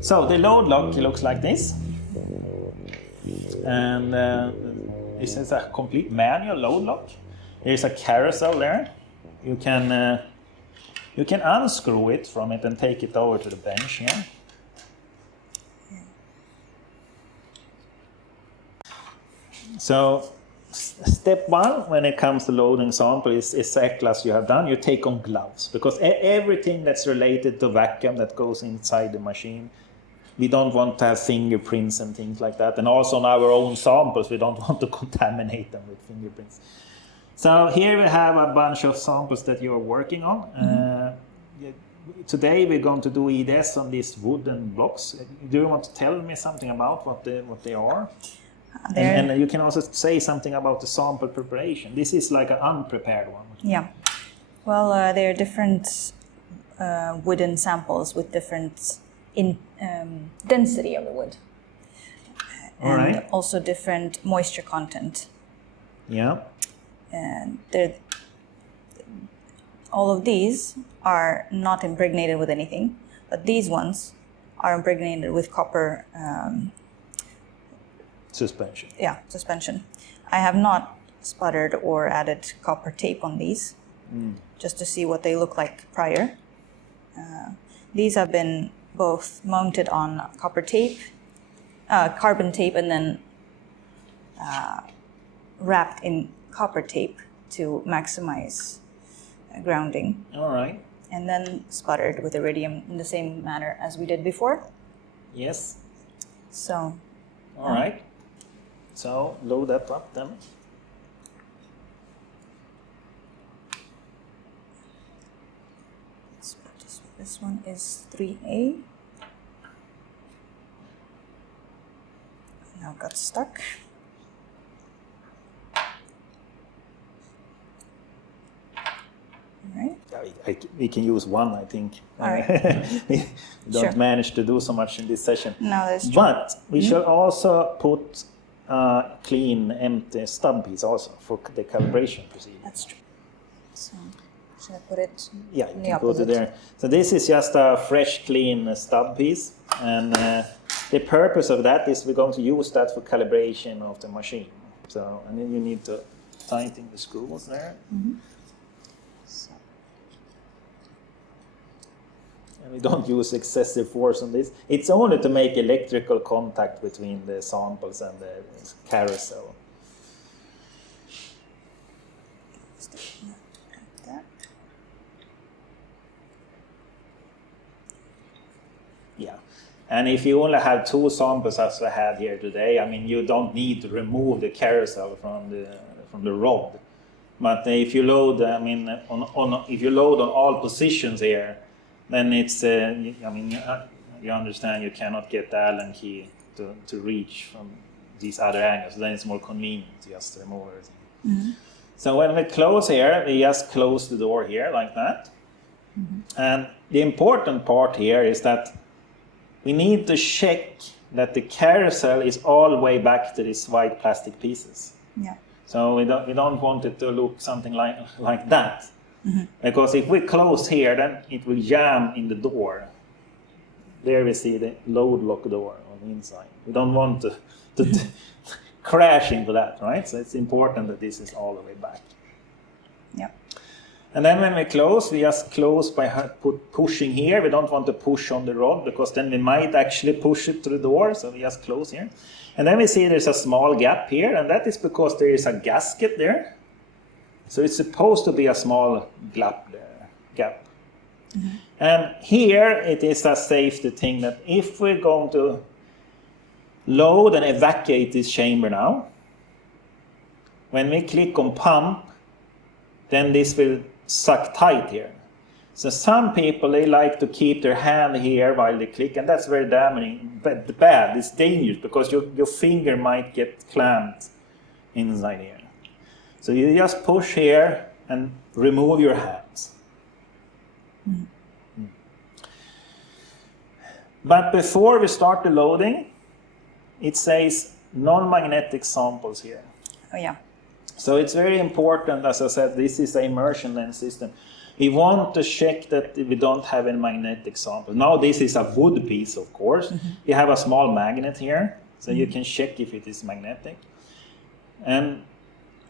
So the load lock looks like this. And this is a complete manual load lock. There's a carousel there. You can unscrew it from it and take it over to the bench here. So step one when it comes to loading sample is exactly as you have done. You take on gloves because everything that's related to vacuum that goes inside the machine, we don't want to have fingerprints and things like that. And also on our own samples, we don't want to contaminate them with fingerprints. So here we have a bunch of samples that you're working on. Today we're going to do EDS on these wooden blocks. Do you want to tell me something about what they are? And you can also say something about the sample preparation. This is like an unprepared one. Yeah. Well, there are different wooden samples with different density of the wood. And also different moisture content. Yeah. And all of these are not impregnated with anything, but these ones are impregnated with copper suspension. Yeah, suspension. I have not sputtered or added copper tape on these, just to see what they look like prior. These have been both mounted on copper tape, carbon tape, and then wrapped in copper tape to maximize grounding. All right. And then sputtered with iridium in the same manner as we did before. Yes. So. All right. So load that up then. This one is 3A. Now got stuck. Right. We can use one, I think. All right. We don't manage to do so much in this session. No, that's true. But we shall also put clean, empty stub piece also for the calibration procedure. That's true. So, should I put it? Yeah, you can put it there. So this is just a fresh, clean stub piece, and the purpose of that is we're going to use that for calibration of the machine. So, and then you need to tighten the screws there. So. And we don't use excessive force on this. It's only to make electrical contact between the samples and the carousel. Yeah, and if you only have two samples as we had here today, I mean, you don't need to remove the carousel from the rod. But if you load, I mean, if you load on all positions here, then it's, I mean, you understand you cannot get the Allen key to reach from these other angles. Then it's more convenient to just remove everything. So when we close here, we just close the door here like that. And the important part here is that we need to check that the carousel is all the way back to these white plastic pieces. Yeah. So we don't want it to look something like that. Because if we close here, then it will jam in the door. There we see the load lock door on the inside. We don't want to crash into that, right? So it's important that this is all the way back. Yeah. And then when we close, we just close by pushing here. We don't want to push on the rod because then we might actually push it to the door. So we just close here. And then we see there's a small gap here, and that is because there is a gasket there. So it's supposed to be a small gap there. And here it is a safety thing that if we're going to load and evacuate this chamber now, when we click on pump, then this will suck tight here. So some people, they like to keep their hand here while they click, and that's very damaging, but bad, it's dangerous because your finger might get clamped inside here. So you just push here and remove your hands. But before we start the loading, it says non-magnetic samples here. Oh yeah. So it's very important, as I said, this is an immersion lens system. We want to check that we don't have any magnetic sample. Now this is a wood piece, of course. You have a small magnet here, so you can check if it is magnetic. And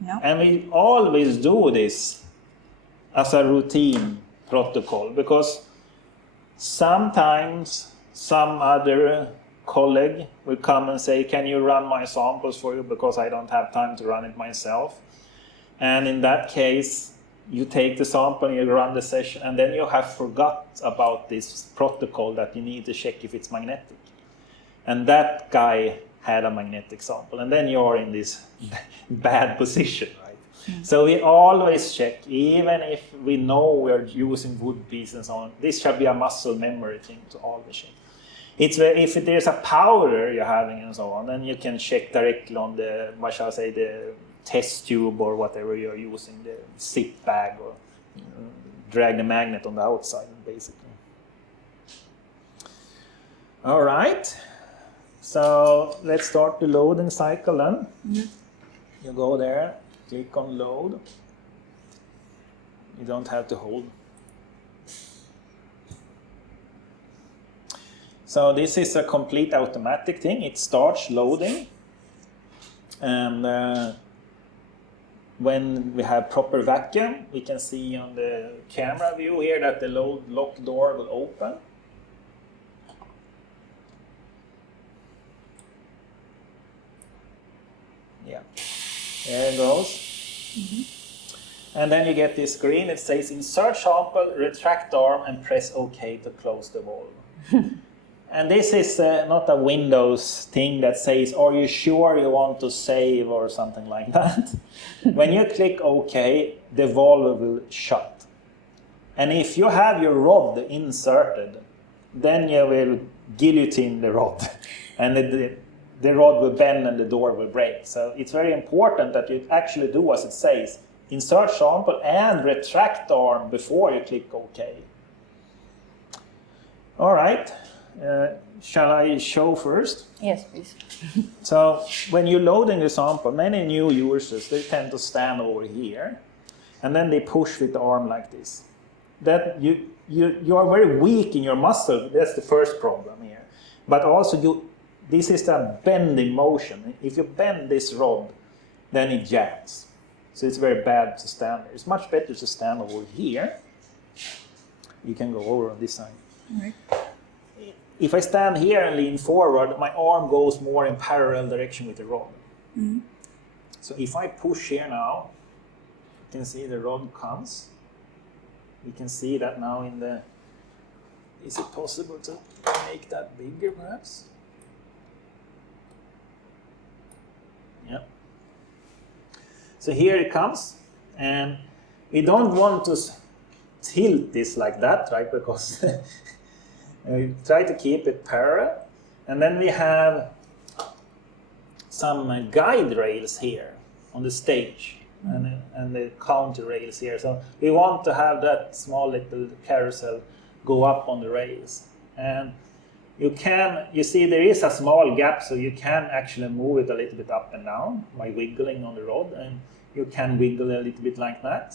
we always do this as a routine protocol, because sometimes some other colleague will come and say, can you run my samples for you, because I don't have time to run it myself. And in that case, you take the sample, you run the session, and then you have forgot about this protocol that you need to check if it's magnetic. And that guy had a magnetic sample, and then you're in this bad position, right? So we always check, even if we know we're using wood pieces and so on. This should be a muscle memory thing to always check. It's if there's a powder you're having and so on, then you can check directly on the, what shall I say, the test tube or whatever you're using, the zip bag, or drag the magnet on the outside, basically. All right. So let's start the loading cycle then. You go there, click on load. You don't have to hold. So this is a complete automatic thing. It starts loading, and when we have proper vacuum, we can see on the camera view here that the lock door will open. Yeah, there it goes. And then you get this screen. It says insert sample, retract arm, and press OK to close the valve. And this is not a Windows thing that says, are you sure you want to save or something like that? When you click OK, the valve will shut. And if you have your rod inserted, then you will guillotine the rod. And the rod will bend and the door will break. So it's very important that you actually do as it says. Insert sample and retract arm before you click OK. All right. Shall I show first? Yes, please. So when you're loading the sample, many new users, they tend to stand over here, and then they push with the arm like this. That you are very weak in your muscle. That's the first problem here. But also this is a bending motion. If you bend this rod, then it jams. So it's very bad to stand there. It's much better to stand over here. You can go over on this side. All right. If I stand here and lean forward, my arm goes more in parallel direction with the rod. So if I push here now, you can see the rod comes. You can see that now in the... Is it possible to make that bigger, perhaps? Yeah. So here it comes, and we don't want to tilt this like that, right? Because we try to keep it parallel. And then we have some guide rails here on the stage, and the counter rails here. So we want to have that small little carousel go up on the rails. And you see there is a small gap, so you can actually move it a little bit up and down by wiggling on the rod, and you can wiggle a little bit like that.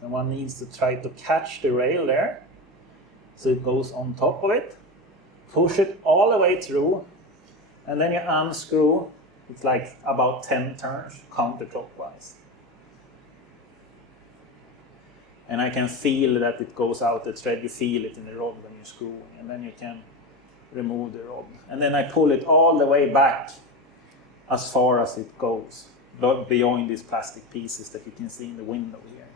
So one needs to try to catch the rail there, so it goes on top of it, push it all the way through, and then you unscrew. It's like about 10 turns counterclockwise. And I can feel that it goes out the thread. You feel it in the rod when you screw, and then you can remove the rod. And then I pull it all the way back as far as it goes, beyond these plastic pieces that you can see in the window here.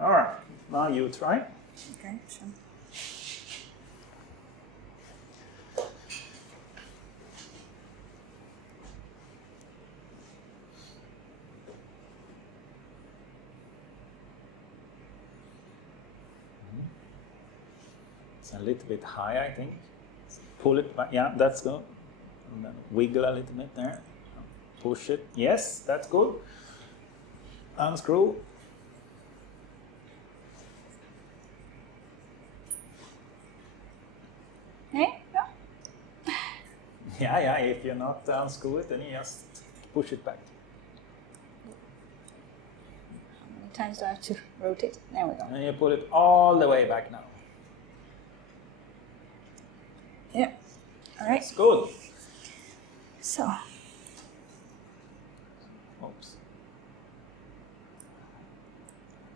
All right, now you try. Okay, sure. It's a little bit high, I think. Pull it back. Yeah, that's good. And then wiggle a little bit there. Push it. Yes, that's good. Unscrew. Hey? Yeah. Yeah, if you're not unscrew it, then you just push it back. How many times do I have to rotate? There we go. And you pull it all the way back now. Yeah. All right. It's good. So, Oops.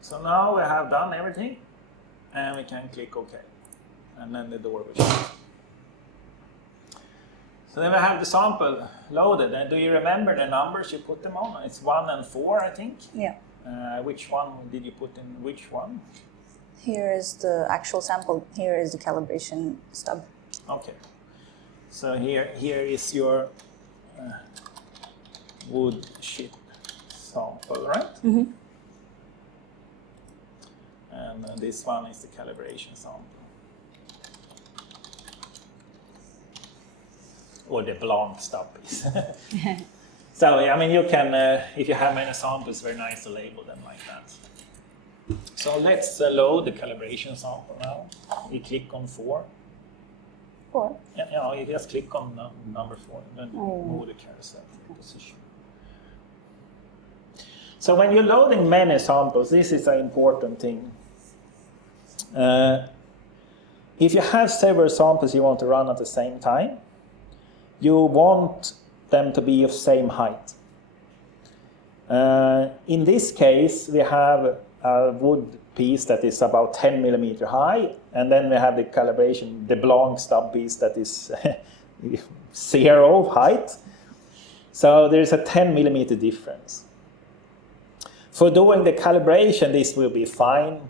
So now we have done everything, and we can click OK. And then the door will shut. So then we have the sample loaded. And do you remember the numbers you put them on? It's 1 and 4, I think. yeah. Which one did you put in which one? Here is the actual sample. Here is the calibration stub. Okay. So here is your wood chip sample, right? Mm-hmm. And this one is the calibration sample. Or the blank stub piece. So, I mean, you can, if you have many samples, it's very nice to label them like that. So let's load the calibration sample now. We click on 4. 4. Yeah, you just click on number 4 and then move the carousel to position. So when you're loading many samples, this is an important thing. If you have several samples you want to run at the same time, you want them to be of same height. In this case, we have a wood piece that is about 10 millimeter high, and then we have the calibration, the blank stub piece that is 0 height. So there's a 10 millimeter difference. For doing the calibration, this will be fine.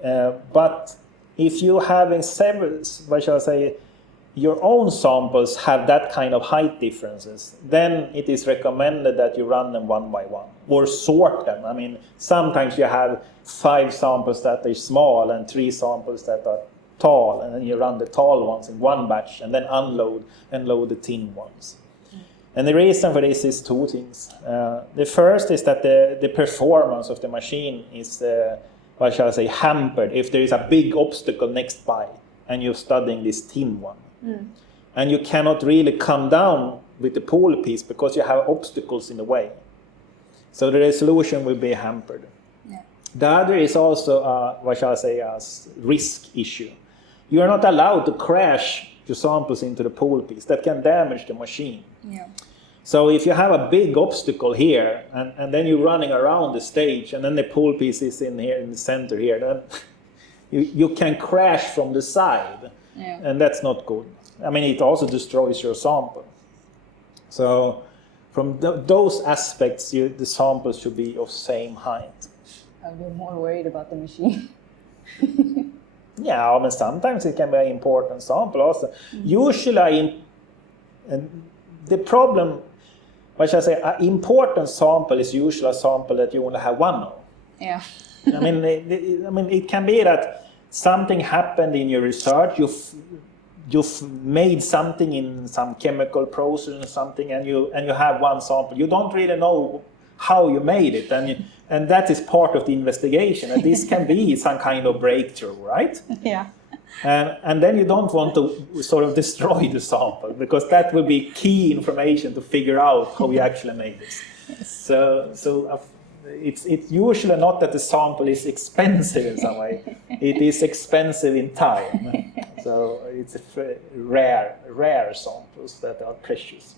But if you're having several, what shall I say, your own samples have that kind of height differences, then it is recommended that you run them one by one or sort them. I mean, sometimes you have 5 samples that are small and 3 samples that are tall, and then you run the tall ones in one batch and then unload and load the thin ones. And the reason for this is 2 things. The first is that the performance of the machine is, what shall I say, hampered if there is a big obstacle next by and you're studying this thin one. And you cannot really come down with the pool piece because you have obstacles in the way. So the resolution will be hampered. Yeah. The other is also, what shall I say, a risk issue. You are not allowed to crash your samples into the pool piece. That can damage the machine. Yeah. So if you have a big obstacle here, and then you're running around the stage, and then the pool piece is in here in the center here, then you can crash from the side. Yeah. And that's not good. I mean, it also destroys your sample. So from those aspects, the samples should be of same height. I'll be more worried about the machine. Yeah, I mean, sometimes it can be an important sample also. Usually, the problem, what shall I say, an important sample is usually a sample that you only have one of. Yeah. I mean, it can be that something happened in your research, you've made something in some chemical process or something, and you have one sample. You don't really know how you made it, and that is part of the investigation. And this can be some kind of breakthrough, right? Yeah. And then you don't want to sort of destroy the sample, because that will be key information to figure out how you actually made this. Yes. So it's usually not that the sample is expensive in some way. It is expensive in time. So it's rare samples that are precious.